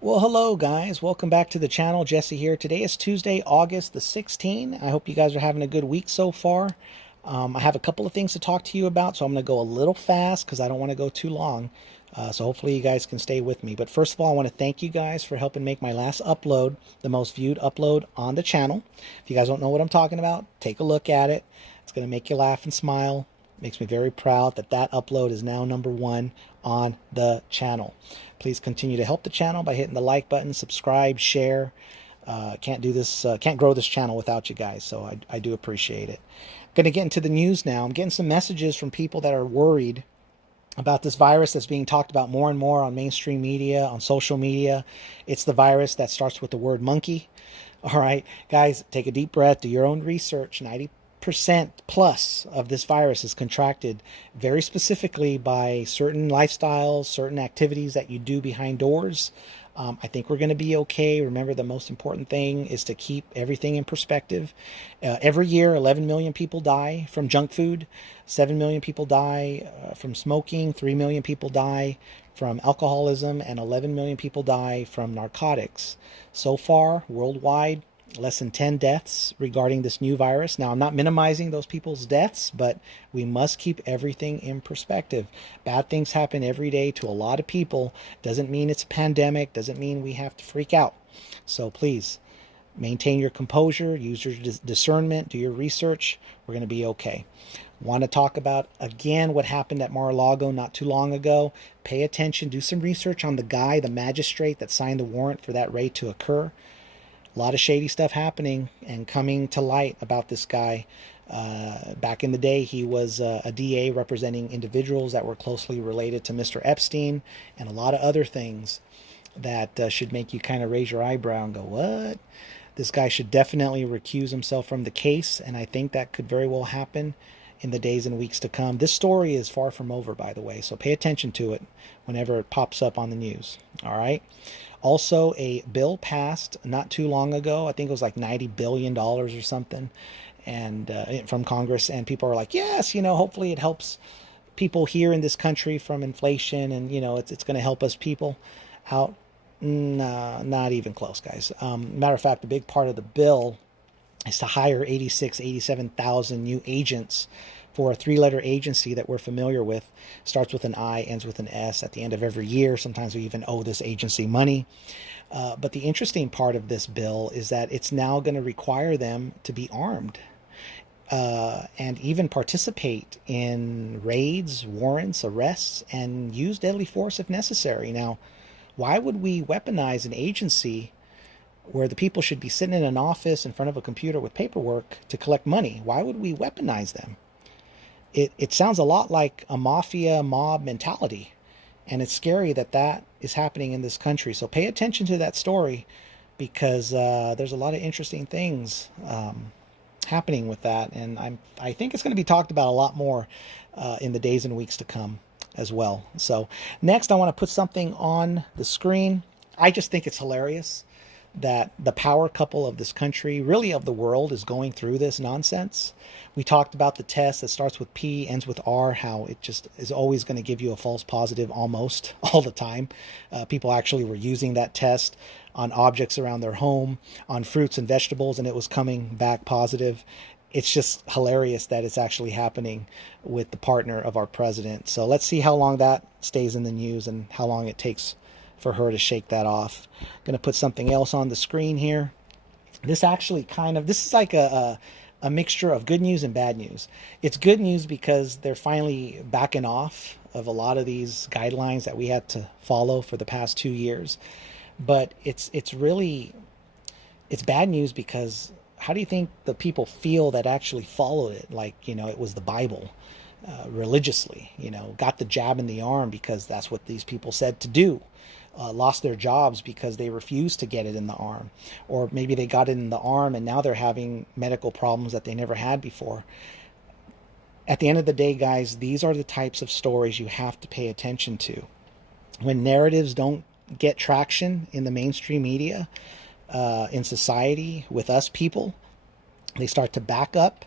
Well, hello guys. Welcome back to the channel. Jesse here. Today is Tuesday, August the 16th. I hope you guys are having a good week so far. I have a couple of things to talk to you about, so I'm going to go a little fast because I don't want to go too long. So hopefully you guys can stay with me. But first of all, I want to thank you guys for helping make my last upload the most viewed upload on the channel. If you guys don't know what I'm talking about, take a look at it. It's going to make you laugh and smile. Makes me very proud that that upload is now #1 on the channel. Please continue to help the channel by hitting the like button, subscribe, share. Can't do this, can't grow this channel without you guys, so I do appreciate it. Going to get into the news now. I'm getting some messages from people that are worried about this virus that's being talked about more and more on mainstream media, on social media. It's the virus that starts with the word monkey. All right, guys, take a deep breath, do your own research. 90% plus of this virus is contracted very specifically by certain lifestyles, certain activities that you do behind doors. I think we're going to be okay. Remember, the most important thing is to keep everything in perspective. Every year, 11 million people die from junk food. 7 million people die from smoking. 3 million people die from alcoholism. And 11 million people die from narcotics. So far, worldwide, less than 10 deaths regarding this new virus. Now, I'm not minimizing those people's deaths, but we must keep everything in perspective. Bad things happen every day to a lot of people. Doesn't mean it's a pandemic. Doesn't mean we have to freak out. So please, maintain your composure, use your discernment, do your research. We're going to be okay. Want to talk about, again, what happened at Mar-a-Lago not too long ago. Pay attention. Do some research on the guy, the magistrate that signed the warrant for that raid to occur. A lot of shady stuff happening and coming to light about this guy. Back in the day, he was a DA representing individuals that were closely related to Mr. Epstein and a lot of other things that should make you kind of raise your eyebrow and go, what? This guy should definitely recuse himself from the case, and I think that could very well happen in the days and weeks to come. This story is far from over, by the way, so pay attention to it whenever it pops up on the news. All right. Also, a bill passed not too long ago. I think it was like $90 billion or something, and from Congress. And people are like, yes, hopefully it helps people here in this country from inflation, and it's going to help us people out. Nah, not even close, guys. Matter of fact, a big part of the bill is to hire 87,000 new agents for a 3-letter agency that we're familiar with. Starts with an I, ends with an S at the end of every year. Sometimes we even owe this agency money. But the interesting part of this bill is that it's now going to require them to be armed and even participate in raids, warrants, arrests, and use deadly force if necessary. Now, why would we weaponize an agency where the people should be sitting in an office in front of a computer with paperwork to collect money? Why would we weaponize them? It sounds a lot like a mafia mob mentality, and it's scary that that is happening in this country. So pay attention to that story, because there's a lot of interesting things happening with that, and I think it's going to be talked about a lot more in the days and weeks to come as well. So next, I want to put something on the screen. I just think it's hilarious that the power couple of this country, really of the world, is going through this nonsense. We talked about the test that starts with P, ends with R, how it just is always going to give you a false positive almost all the time. People actually were using that test on objects around their home, on fruits and vegetables, and it was coming back positive. It's just hilarious that it's actually happening with the partner of our president. So let's see how long that stays in the news and how long it takes for her to shake that off. Going to put something else on the screen here. This actually this is like a mixture of good news and bad news. It's good news because they're finally backing off of a lot of these guidelines that we had to follow for the past 2 years. But it's bad news because how do you think the people feel that actually followed it? Like, it was the Bible. Religiously, got the jab in the arm because that's what these people said to do. Lost their jobs because they refused to get it in the arm, or maybe they got it in the arm and now they're having medical problems that they never had before. At the end of the day, guys, these are the types of stories you have to pay attention to. When narratives don't get traction in the mainstream media, in society, with us people, they start to back up,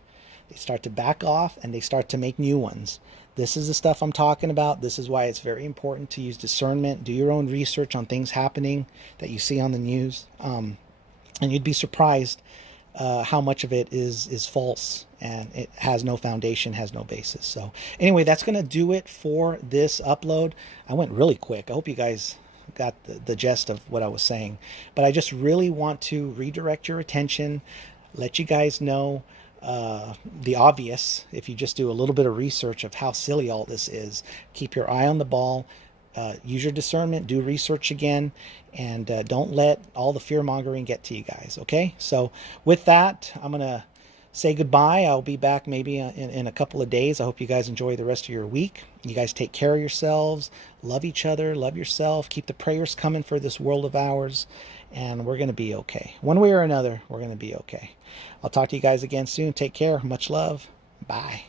they start to back off, and they start to make new ones. This is the stuff I'm talking about. This is why it's very important to use discernment. Do your own research on things happening that you see on the news. And you'd be surprised how much of it is false and it has no foundation, has no basis. So anyway, that's going to do it for this upload. I went really quick. I hope you guys got the gist of what I was saying. But I just really want to redirect your attention, let you guys know the obvious. If you just do a little bit of research of how silly all this is, keep your eye on the ball. Use your discernment, do research again, and don't let all the fear-mongering get to you guys, okay? So with that, I'm going to say goodbye. I'll be back maybe in a couple of days. I hope you guys enjoy the rest of your week. You guys take care of yourselves, love each other, love yourself, keep the prayers coming for this world of ours, and we're going to be okay. One way or another, we're going to be okay. I'll talk to you guys again soon. Take care. Much love. Bye.